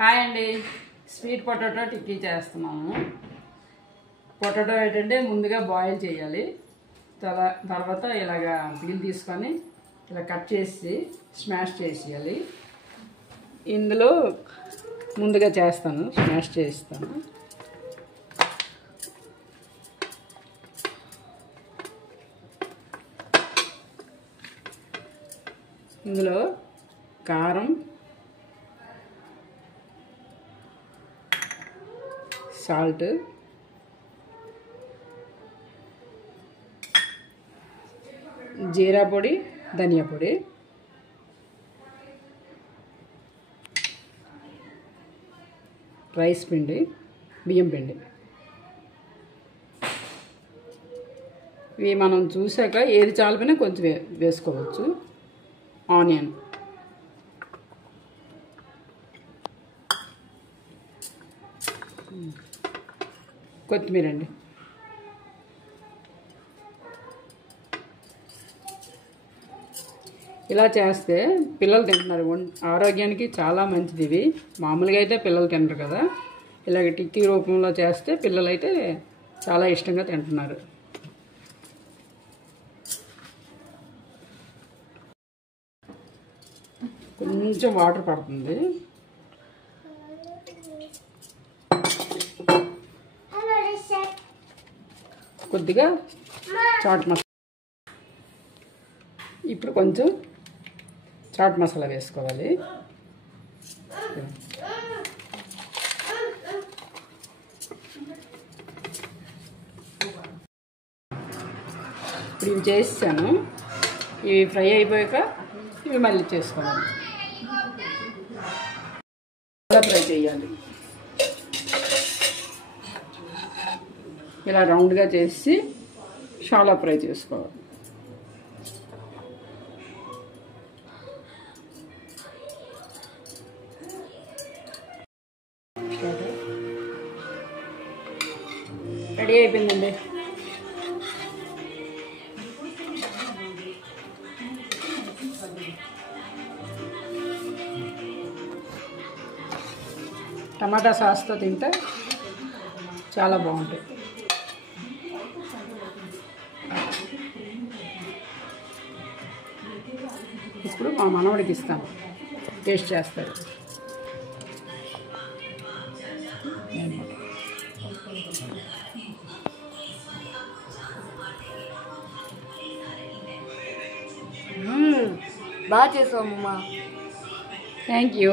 Hi అండి, sweet potato టిక్కీ చేస్తున్నాము. Potato ఏంటంటే ముందుగా బాయిల్ చేయాలి. తర్వాత ఇలాగా పీల్ తీసుకొని ఇలా కట్ చేసి స్మాష్ చేసేయాలి. ఇందులో ముందుగా చేస్తాను, స్మాష్ చేస్తాను. ఇందులో కారం, సాల్ట్, జీరా పొడి, ధనియా పొడి, రైస్ పిండి, బియ్యం పిండి. ఇవి మనం చూసాక ఏది చాలిపోయినా కొంచెం వేసుకోవచ్చు. ఆనియన్, కొత్తిమీర అండి. ఇలా చేస్తే పిల్లలు తింటున్నారు. ఆరోగ్యానికి చాలా మంచిది. ఇవి మామూలుగా అయితే పిల్లలు తినరు కదా, ఇలాగ టిక్కీ రూపంలో చేస్తే పిల్లలైతే చాలా ఇష్టంగా తింటున్నారు. కొంచెం వాటర్ పడుతుంది. కొద్దిగా చాట్ మసాలా, ఇప్పుడు కొంచెం చాట్ మసాలా వేసుకోవాలి. ఇప్పుడు ఇవి చేసాను. ఇవి ఫ్రై అయిపోయాక ఇవి మళ్ళీ చేసుకోవాలి. ఫ్రై చేయాలి. ఇలా రౌండ్గా చేసి షాలో ఫ్రై చేసుకోవాలి. రెడీ అయిపోయిందండి. టమాటా సాస్తో తింటే చాలా బాగుంటాయి. ఇప్పుడు మా మనవడికి ఇస్తాను, టేస్ట్ చేస్తారు. బాగా చేసావు అమ్మా. Thank you.